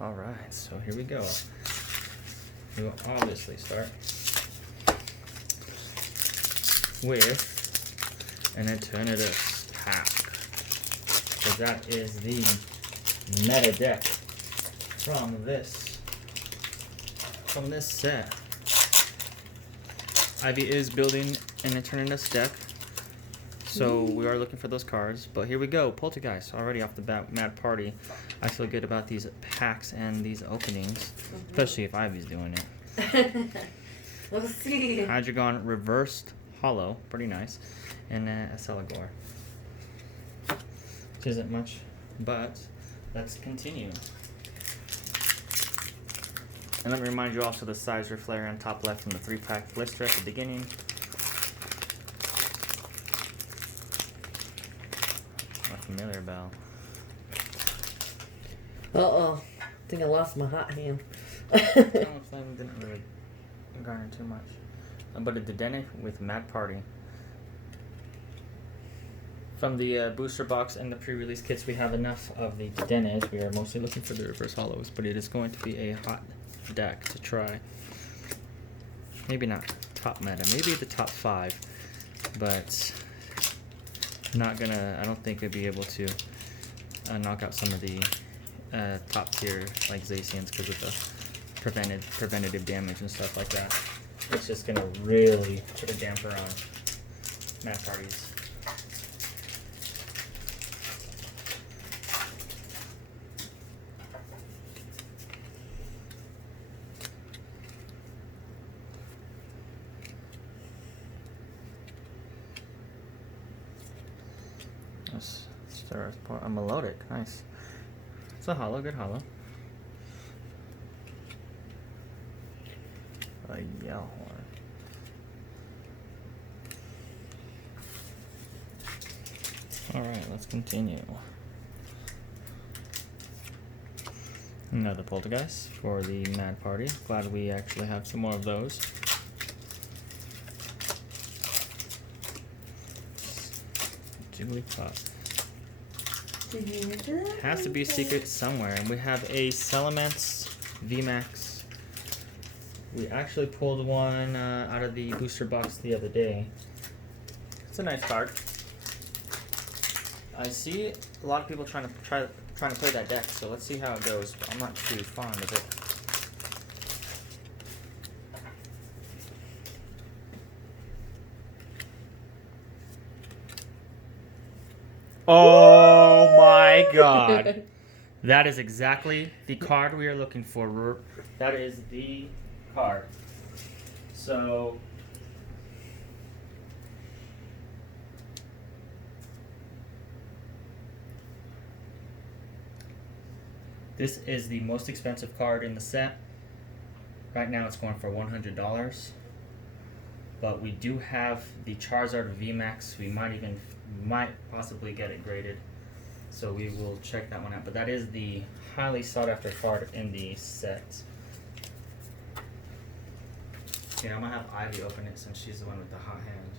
Alright, so here we go. We will obviously start with an Eternatus pack. So that is the meta deck from this set. Ivy is building an Eternatus deck, so we are looking for those cards. But here we go, Poltergeist already off the bat, Mad Party. I feel good about these packs and these openings, especially if Ivy's doing it. We'll see. Hydreigon reversed hollow, pretty nice, and a Celigor. Which isn't much, but let's continue. And let me remind you also the size flare on top left from the 3-pack blister at the beginning. A familiar bell. Uh-oh. I think I lost my hot hand. Didn't really garner too much. But a Dedenne with Mad Party. From the booster box and the pre-release kits, we have enough of the Dedennes. We are mostly looking for the reverse hollows, but it is going to be a hot deck to try. Maybe not top meta, maybe the top 5, but not gonna. I don't think we'll be able to knock out some of the top tier like Zacians because of the preventative damage and stuff like that. It's just gonna really put a damper on Mad Parties. A melodic, nice. It's a hollow, good hollow. A yell horn. Alright, let's continue. Another Poltergeist for the Mad Party. Glad we actually have some more of those. Jigglypuff. Has to be a secret somewhere. And we have a Salamence VMAX. We actually pulled one out of the booster box the other day. It's a nice card. I see a lot of people trying to play that deck, so let's see how it goes. But I'm not too fond of it. Oh my god. That is exactly the card we are looking for. That is the card. So this is the most expensive card in the set. Right now it's going for $100. But we do have the Charizard VMAX. We might possibly get it graded. So we will check that one out. But that is the highly sought after card in the set. Okay, I'm gonna have Ivy open it since she's the one with the hot hand.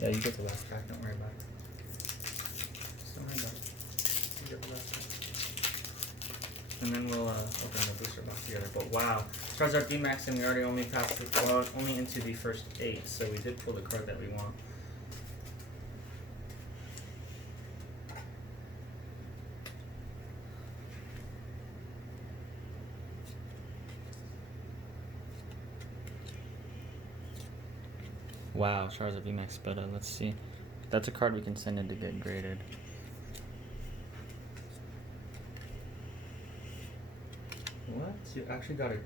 Yeah, you get the last pack, don't worry about it. Just don't worry about it. You get the last pack. And then we'll open the booster box together. But wow, Charizard VMAX, and we already only passed it, well, only into the first 8, so we did pull the card that we want. Wow, Charizard VMAX beta. Let's see. That's a card we can send in to get graded. What? You actually got a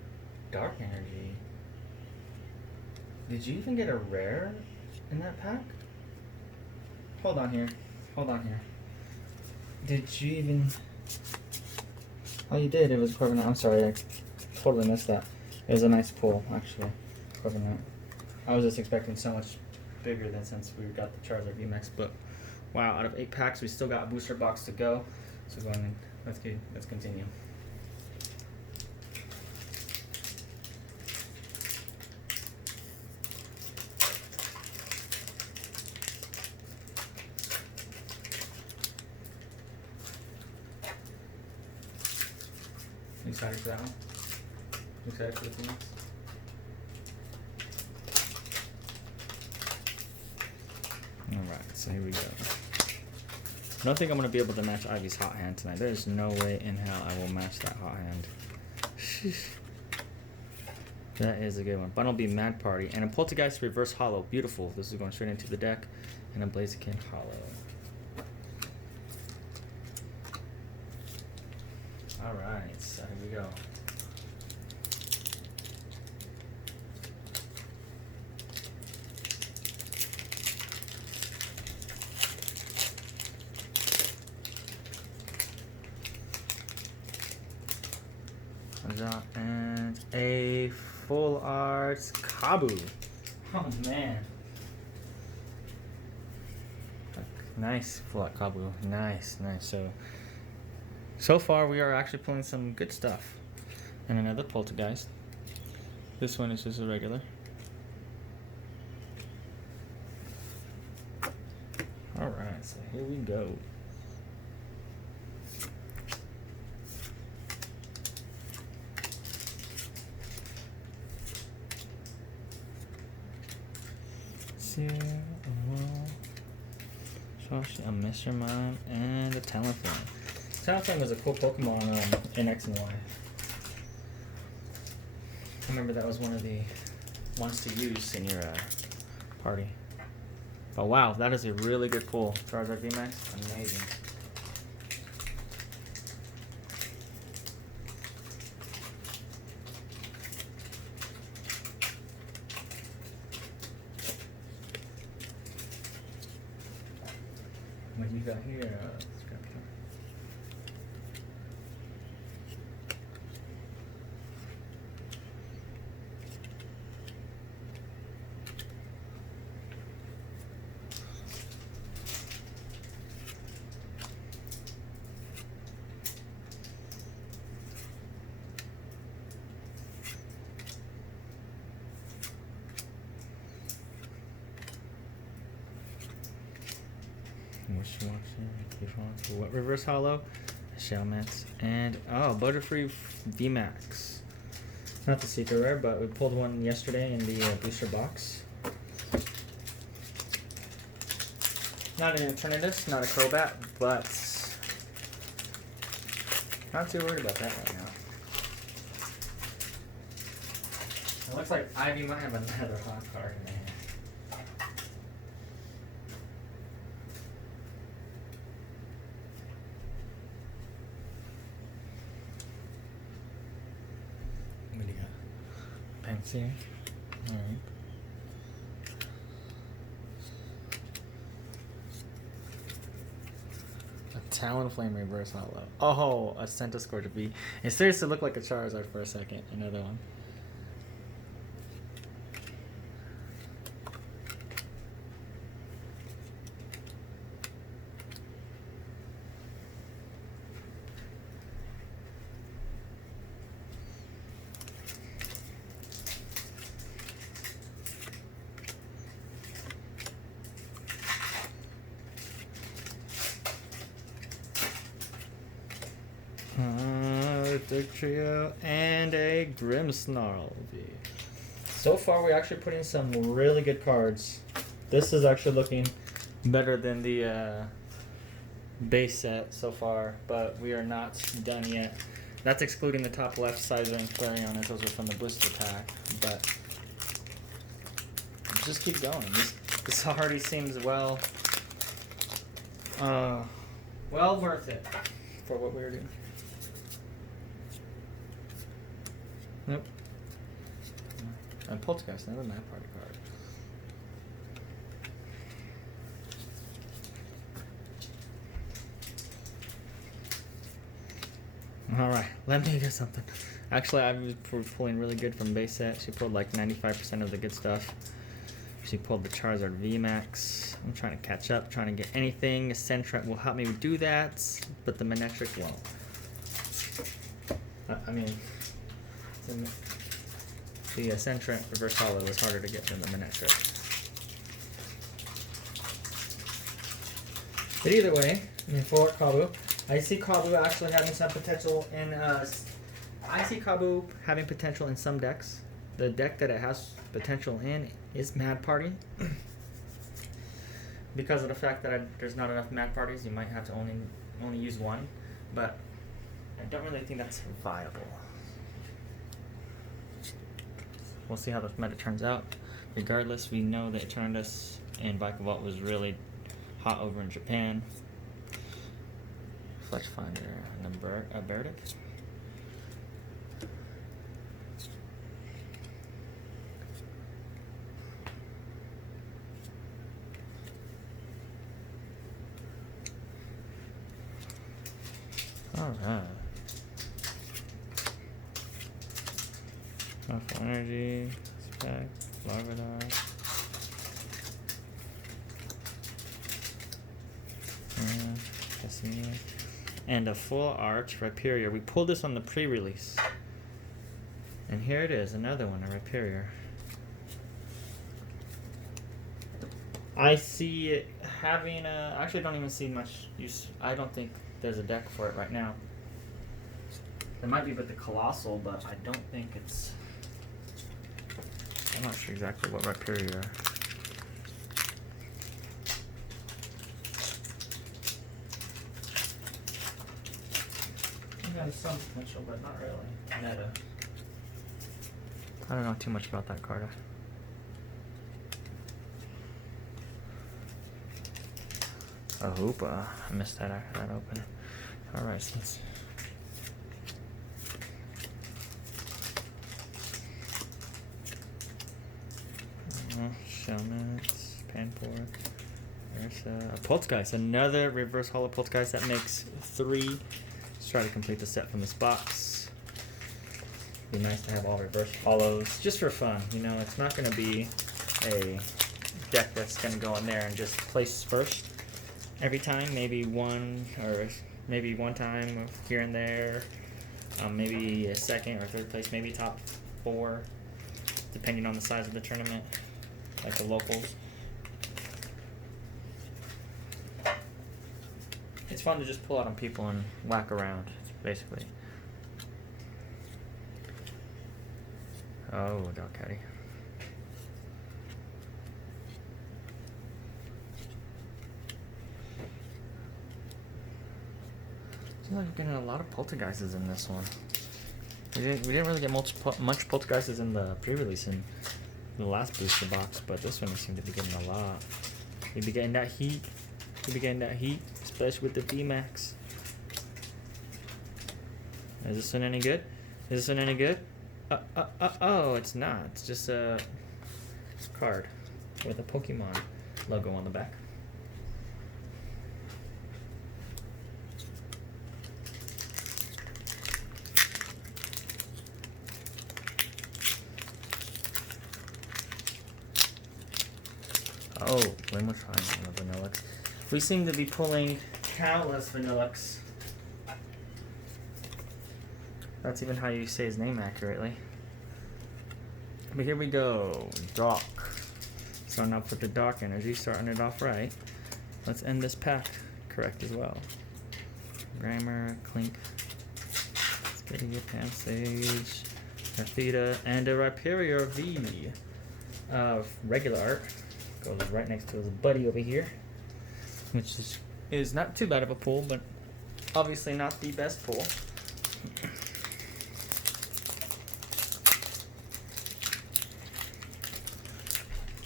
Dark Energy. Did you even get a rare in that pack? Hold on here. Hold on here. Did you even... Oh, you did. It was Corviknight. I'm sorry. I totally missed that. It was a nice pull, actually. Corviknight. I was just expecting so much bigger than since we got the Charizard VMAX, but wow, out of 8 packs, we still got a booster box to go. So going in, let's continue. excited for that one? You excited for the Phoenix? Alright, so here we go. I don't think I'm going to be able to match Ivy's hot hand tonight. There's no way in hell I will match that hot hand. Sheesh. That is a good one. Bundle B Mad Party. And a Poltergeist Reverse Hollow. Beautiful. This is going straight into the deck. And a Blaziken Hollow. Alright, so here we go. And a full art Kabu. Oh man. Nice full art Kabu. Nice. So far we are actually pulling some good stuff. And another Poltergeist. This one is just a regular. Alright, so here we go. A Mr. Mime and a Talonflame. Talonflame was a cool Pokemon in X and Y. I remember that was one of the ones to use in your party. But wow, that is a really good pull. Charizard VMAX, amazing. What you got here? Scrap here. What Reverse Hollow, Shellmets, and Butterfree VMAX. Not the secret rare, but we pulled one yesterday in the booster box. Not an Eternatus, not a Crobat, but not too worried about that right now. It looks like Ivy might have another hot card in there. Here. Alright. A Talonflame Reverse Hollow. Oh, a Centiskorch V. It seriously looked like a Charizard for a second. Another one. Trio and a Grimmsnarl V. So far, we're actually putting some really good cards. This is actually looking better than the base set so far, but we are not done yet. That's excluding the top left Sizer and Flareon, as those are from the Blister pack. But just keep going. This already seems well worth it for what we're doing. Nope. And Poltergeist, another Mad Party card. Alright, let me get something. Actually, I was pulling really good from base set. She pulled like 95% of the good stuff. She pulled the Charizard VMAX. I'm trying to catch up, trying to get anything. Sentret will help me do that, but the Manectric won't. I mean... The Sentret Reverse Hollow was harder to get than the Manectric. But either way, I mean, for Kabu, I see Kabu actually having some potential in I see Kabu having potential in some decks. The deck that it has potential in is Mad Party. Because of the fact that there's not enough Mad Parties, you might have to only use one. But I don't really think that's viable. We'll see how this meta turns out. Regardless, we know that Eternus and Vikavolt was really hot over in Japan. Fletch Finder and a Berdic. Alright. Powerful Energy, Spec, Larvadar. And a full art Rhyperior. We pulled this on the pre-release. And here it is, another one, a Rhyperior. I see it having a... Actually, I don't even see much use. I don't think there's a deck for it right now. There might be with the Colossal, but I don't think it's... I'm not sure exactly what Rhyperior. It has some potential, but not really. Meta. I don't know too much about that card. A Hoopa. I missed that after that open. Alright, so let's... Shelmet, Panpour, there's a Poltergeist, another reverse holo Poltergeist. That makes 3. Let's try to complete the set from this box. Be nice to have all reverse holos, just for fun. You know, it's not going to be a deck that's going to go in there and just place first every time. Maybe one time here and there. Maybe a second or third place, maybe top 4, depending on the size of the tournament. Like the locals. It's fun to just pull out on people and whack around, basically. Oh, Dog Caddy. Seems like we're getting a lot of Poltergeists in this one. We didn't really get much Poltergeists in the pre-release in the last booster box, but this one we seem to be getting a lot. We be getting that heat. Especially with the VMAX. Is this one any good? Oh, it's not. It's just a card with a Pokemon logo on the back. Oh, Limit Triangle on the Vanillux. We seem to be pulling countless Vanillux. That's even how you say his name accurately. But here we go. Dark. Starting off with the Dark Energy, starting it off right. Let's end this pack correct as well. Grammar, Clink, Skitty, Pansage, Rathita, and a Rhyperior V. Regular art. Goes right next to his buddy over here, which is not too bad of a pull, but obviously not the best pull.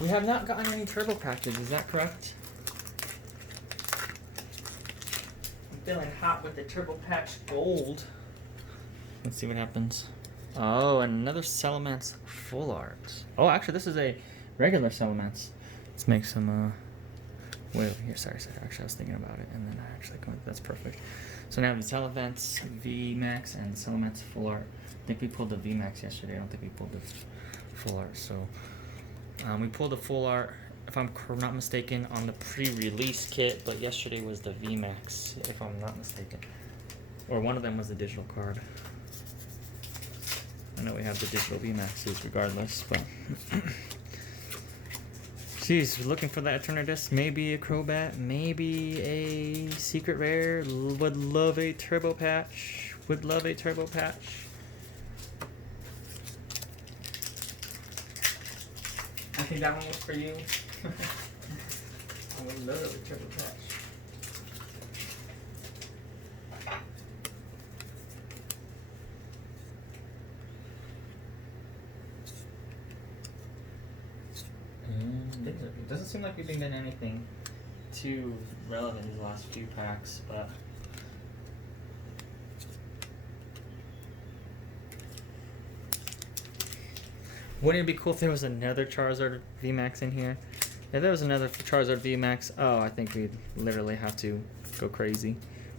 We have not gotten any turbo packages, is that correct? I'm feeling hot with the turbo patch gold. Let's see what happens. Oh, another Salamence full art. Oh, actually this is a regular Salamence. Let's make some, wait over here, sorry, actually I was thinking about it, and then I actually that's perfect. So now we have the Salamence VMAX and Salamence full art. I think we pulled the VMAX yesterday, I don't think we pulled the full art, so. We pulled the full art, if I'm not mistaken, on the pre-release kit, but yesterday was the VMAX, if I'm not mistaken. Or one of them was the digital card. I know we have the digital VMAXs regardless, but... Jeez, we're looking for that Eternatus, maybe a Crobat, maybe a secret rare. Would love a turbo patch. think that one was for you. I would literally triple patch. It doesn't seem like we've been getting anything too relevant these last few packs, but wouldn't it be cool if there was another Charizard VMAX in here? If there was another Charizard VMAX, oh, I think we'd literally have to go crazy.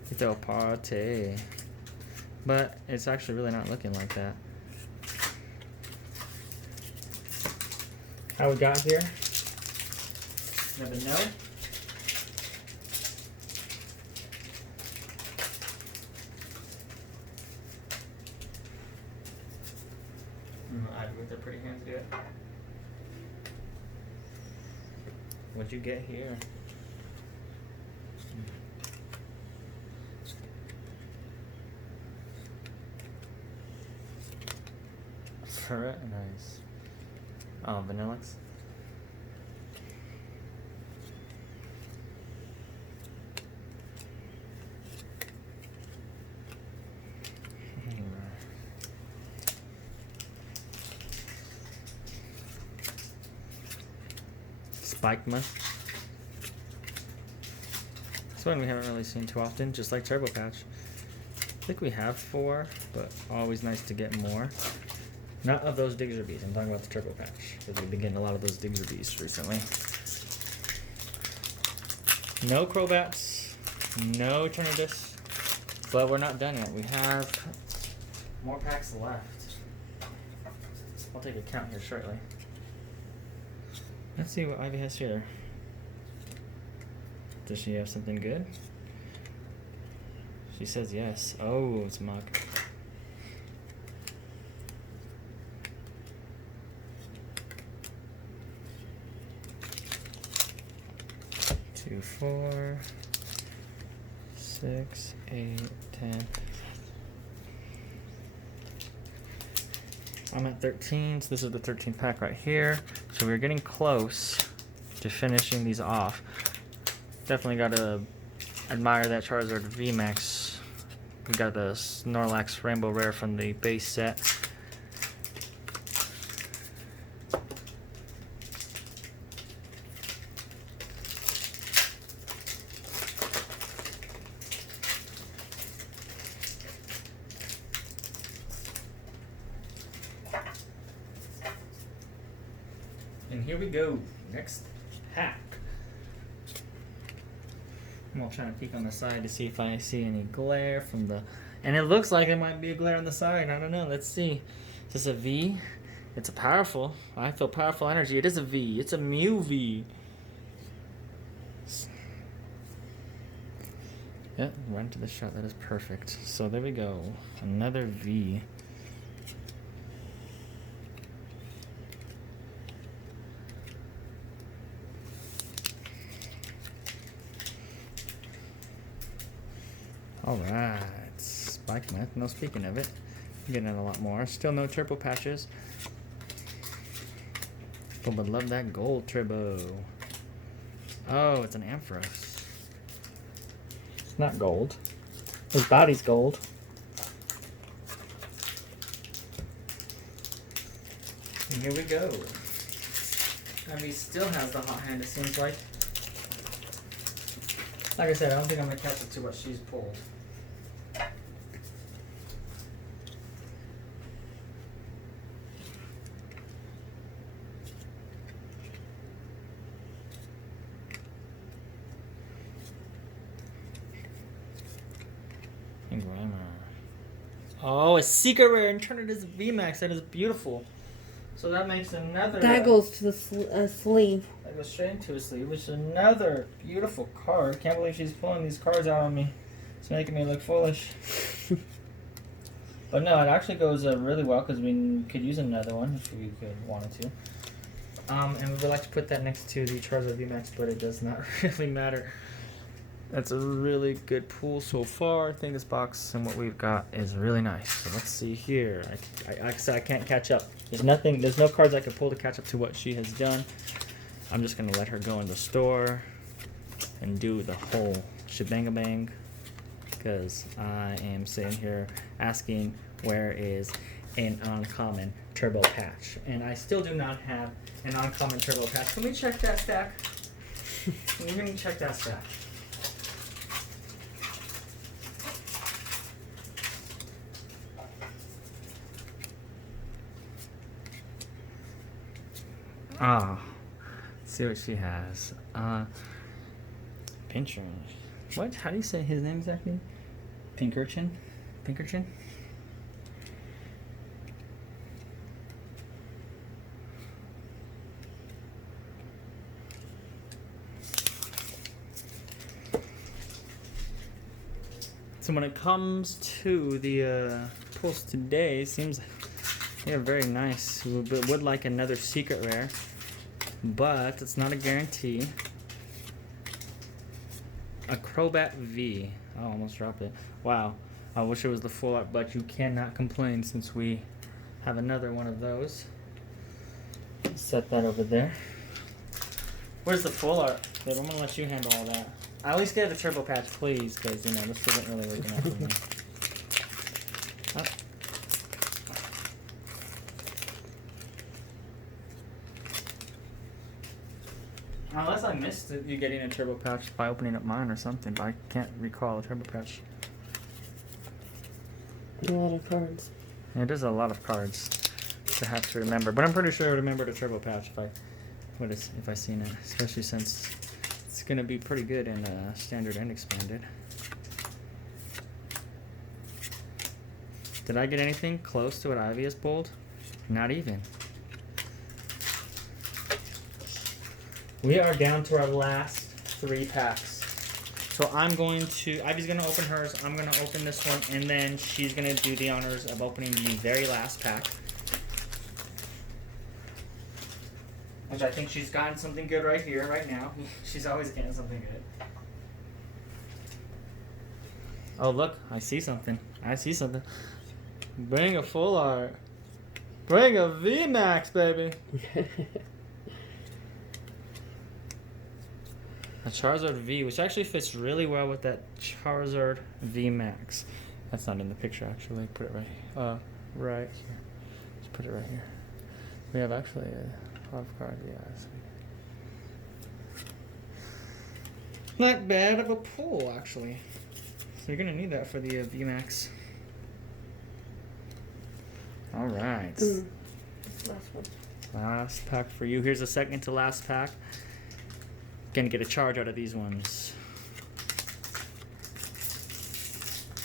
We throw a party. But it's actually really not looking like that. How we got here? Never know. Ivy with their pretty hands do it. What'd you get here? Very nice. Oh, Vanillix. Spike Month. This one we haven't really seen too often, just like Turbo Patch. I think we have 4, but always nice to get more. Not of those Digger Bees, I'm talking about the Turbo Patch, because we've been getting a lot of those Digger Bees recently. No Crobats, no Eternatus, but we're not done yet. We have more packs left. I'll take a count here shortly. Let's see what Ivy has here. Does she have something good? She says yes. Oh, it's Mug. Two, 4, 6, 8, 10. I'm at 13, so this is the 13th pack right here. So we're getting close to finishing these off. Definitely got to admire that Charizard VMAX. We got the Snorlax Rainbow Rare from the base set. And here we go, next pack. I'm all trying to peek on the side to see if I see any glare from the, and it looks like there might be a glare on the side. I don't know, let's see. Is this a V? It's a powerful, I feel powerful energy. It is a V, it's a Mew V. Yep, right into the shot, that is perfect. So there we go, another V. Alright, Spike Myth. No, speaking of it, I'm getting it a lot more. Still no Turbo Patches. But would love that gold Turbo. Oh, it's an Ampharos. It's not gold. His body's gold. And here we go. Ivy still has the hot hand, it seems like. Like I said, I don't think I'm going to catch it to what she's pulled. And Grammar. Oh, a secret rare and turn it as VMAX. That is beautiful. So that makes another. That goes to the sleeve. That goes straight into a sleeve, which is another beautiful card. Can't believe she's pulling these cards out on me. It's making me look foolish. But no, it actually goes really well because we could use another one if we wanted to. And we would like to put that next to the Charizard VMAX, but it does not really matter. That's a really good pool so far. I think this box and what we've got is really nice. So let's see here. I can't catch up. There's no cards I can pull to catch up to what she has done. I'm just gonna let her go in the store and do the whole shebang-a-bang, because I am sitting here asking where is an uncommon turbo patch, and I still do not have an uncommon turbo patch. Can we check that stack? Can we check that stack? Ah, let's see what she has. Pincher. What? How do you say his name exactly? Pinkerton? Pinkerton? So when it comes to the pulls today, seems they're very nice. We would like another secret rare, but it's not a guarantee. A Crobat V. I almost dropped it. Wow. I wish it was the full art, but you cannot complain since we have another one of those. Set that over there. Where's the full art? Babe, I'm gonna let you handle all that. I at least get the turbo patch, please, because you know this isn't really working out for me. Unless I missed you getting a turbo patch by opening up mine or something, but I can't recall a turbo patch. A lot of cards. It is a lot of cards to have to remember, but I'm pretty sure I remembered a turbo patch if I seen it, especially since it's gonna be pretty good in standard and expanded. Did I get anything close to what Ivy has pulled? Not even. We are down to our last 3 packs. So Ivy's gonna open hers, I'm gonna open this one, and then she's gonna do the honors of opening the very last pack. Which I think she's gotten something good right here, right now. She's always getting something good. Oh look, I see something. Bring a full art. Bring a VMAX, baby. A Charizard V, which actually fits really well with that Charizard VMAX. That's not in the picture, actually. Put it right here. Just put it right here. We have actually a lot of cards, yeah. Not bad of a pull, actually. So you're gonna need that for the VMAX. All right. Last one. Last pack for you. Here's the second to last pack. Gonna get a charge out of these ones.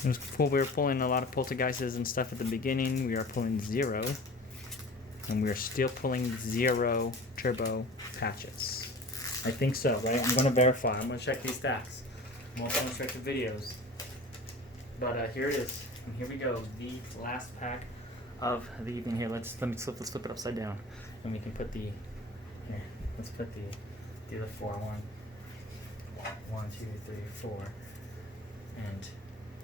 It was cool. We were pulling a lot of poltergeists and stuff at the beginning. We are pulling 0. And we are still pulling 0 turbo patches. I think so, right? I'm gonna verify. I'm gonna check these stacks. I'm also gonna check the videos. But here it is. And here we go. The last pack of the evening here. Let's flip it upside down. And we can put the here. Let's put the 4. 1, 2, 3, 4. And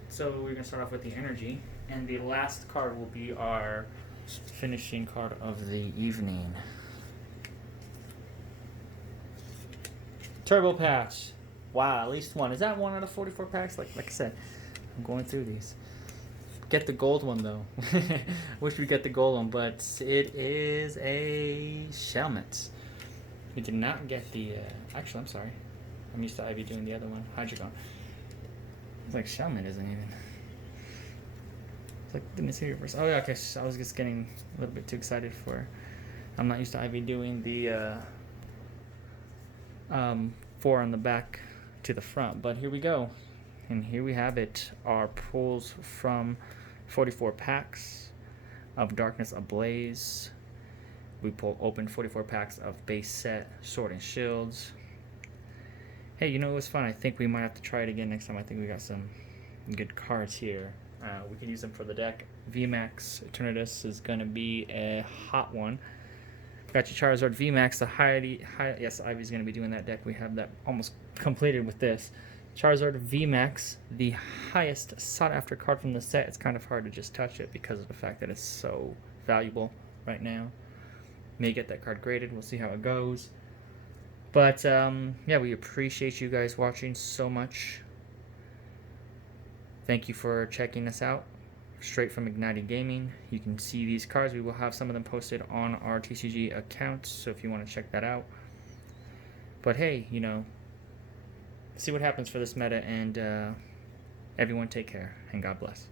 so we're gonna start off with the energy, and the last card will be our finishing card of the evening. Turbo patch. Wow, at least one. Is that 1 out of 44 packs? Like I said, I'm going through these. Get the gold one though. Wish we get the gold one, but it is a Shelmet. We did not get the, actually, I'm sorry. I'm used to Ivy doing the other one, Hydreigon. It's like Shelmet isn't even. It's like the Mystery Reverse. Oh yeah, okay, I was just getting a little bit too excited for, I'm not used to Ivy doing the 4 on the back to the front, but here we go. And here we have it, our pulls from 44 packs of Darkness Ablaze. We opened 44 packs of base set Sword and Shields. Hey, you know, it was fun. I think we might have to try it again next time. I think we got some good cards here. We can use them for the deck. VMAX Eternatus is going to be a hot one. Got your Charizard VMAX. Yes, Ivy's going to be doing that deck. We have that almost completed with this. Charizard VMAX, the highest sought after card from the set. It's kind of hard to just touch it because of the fact that it's so valuable right now. May get that card graded. We'll see how it goes. But yeah, we appreciate you guys watching so much. Thank you for checking us out. Straight from Ignited Gaming. You can see these cards. We will have some of them posted on our TCG account, so if you want to check that out. But hey, you know, see what happens for this meta, and everyone take care, and God bless.